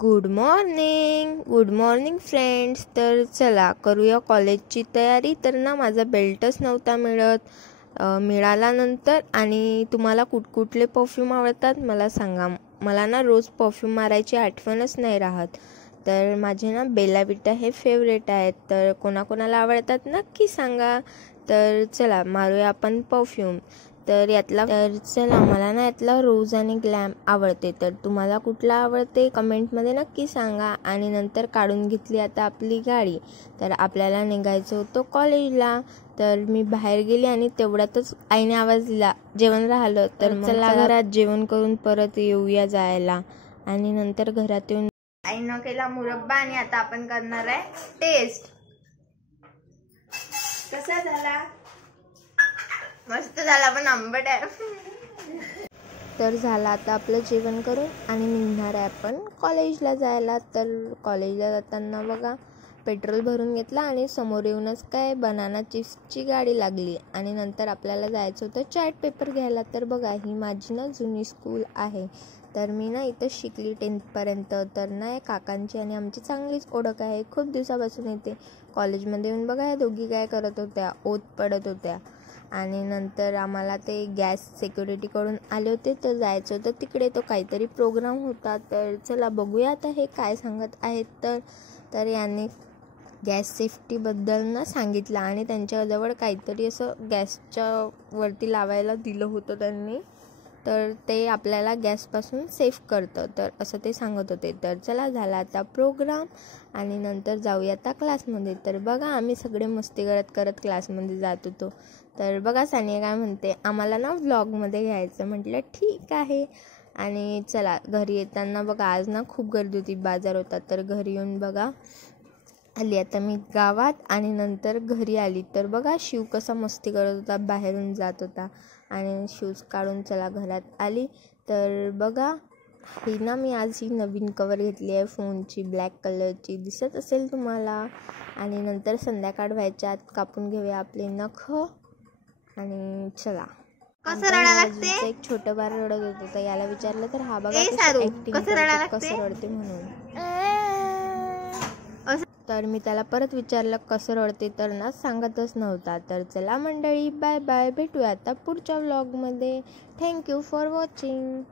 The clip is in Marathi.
Good morning friends. तर चला करूया कॉलेजची तयारी. तर ना माझा बेल्टच नव्हता मिळाला नंतर. आणि तुम्हाला कुठले परफ्यूम आवडतात मला सांगा. मला ना रोज परफ्यूम मारायची आठवणच नाही राहत. तर माझे ना बेला विटा हे फेवरेट आहेत. तर कोणाकोणाला आवडतात नक्की सांगा. तर चला मारूया आपण परफ्यूम. तर चला मला ना यातला रोज आणि ग्लॅम आवडते. तर तुम्हाला कुठला आवडते कमेंटमध्ये नक्की सांगा. आणि नंतर काढून घेतली आता आपली गाडी. तर आपल्याला निघायचं होतं कॉलेजला. तर मी बाहेर गेली आणि तेवढ्यातच आईने आवाज दिला जेवण राहिलं. तर चला घरात जेवण करून परत येऊया जायला. आणि नंतर घरात येऊन आईनं केला मुरब्बा आणि आता आपण करणार आहे टेस्ट. कसा झाला? मस्त झाला पण आंबट आहे. तर झालं आता आपलं जेवण करून आणि निघणार आहे आपण कॉलेजला जायला. तर कॉलेजला जाताना बघा पेट्रोल भरून घेतला आणि समोर येऊनच काय बनाना चिप्सची गाडी लागली. आणि नंतर आपल्याला जायचं होतं चार्ट पेपर घ्यायला. तर बघा ही माझी ना जुनी स्कूल आहे. तर मी ना इथं शिकली 10th तर ना काकांची आणि आमची चांगलीच ओळख आहे. खूप दिवसापासून येते कॉलेजमध्ये येऊन. बघा या दोघी काय करत होत्या, ओत पडत होत्या. आणि नंतर आम्हाला ते गॅस सिक्युरिटीकडून आले होते. तर जायचं होतं तिकडे. तो काहीतरी प्रोग्राम होता. तर चला बघूया आता हे काय सांगत आहेत. तर यांनी गॅस सेफ्टीबद्दल ना सांगितलं. आणि त्यांच्याजवळ काहीतरी असं गॅसच्या वरती लावायला दिलं होतं त्यांनी. तर ते आपल्याला गॅसपासून सेफ करतं. तर असं ते सांगत होते. तर चला झाला आता प्रोग्राम. आणि नंतर जाऊया आता क्लासमध्ये. तर बघा आम्ही सगळे मस्ती करत क्लासमध्ये जात होतो. तर बघा सानिया काय म्हणते, आम्हाला ना व्लॉगमध्ये घ्यायचं. म्हटलं ठीक आहे. आणि चला घरी येताना बघा आज ना खूप गर्दी होती, बाजार होता. तर घरी येऊन बघा आली आता मी गावात. आणि नंतर घरी आली तर बघा शिव कसा मस्ती करत होता, बाहेरून जात होता. आणि शूज काढून चला घरात आली. तर बघा ही ना मी आज ही नवीन कवर घेतली आहे फोनची, ब्लॅक कलरची, दिसत असेल तुम्हाला. आणि नंतर संध्याकाळ व्हायच्या आत कापून घेऊया आपले नख. आणि चला कसं रडायला लागते. एक छोटं बाळ रडत होतं. तर याला विचारलं तर हा बघा कसं रडते म्हणून. तर मी त्याला परत विचारलं कसं रडते, तर ना सांगतच नव्हता. तर चला मंडळी बाय बाय, भेटूया आता पुढच्या व्लॉगमध्ये. Thank you for watching.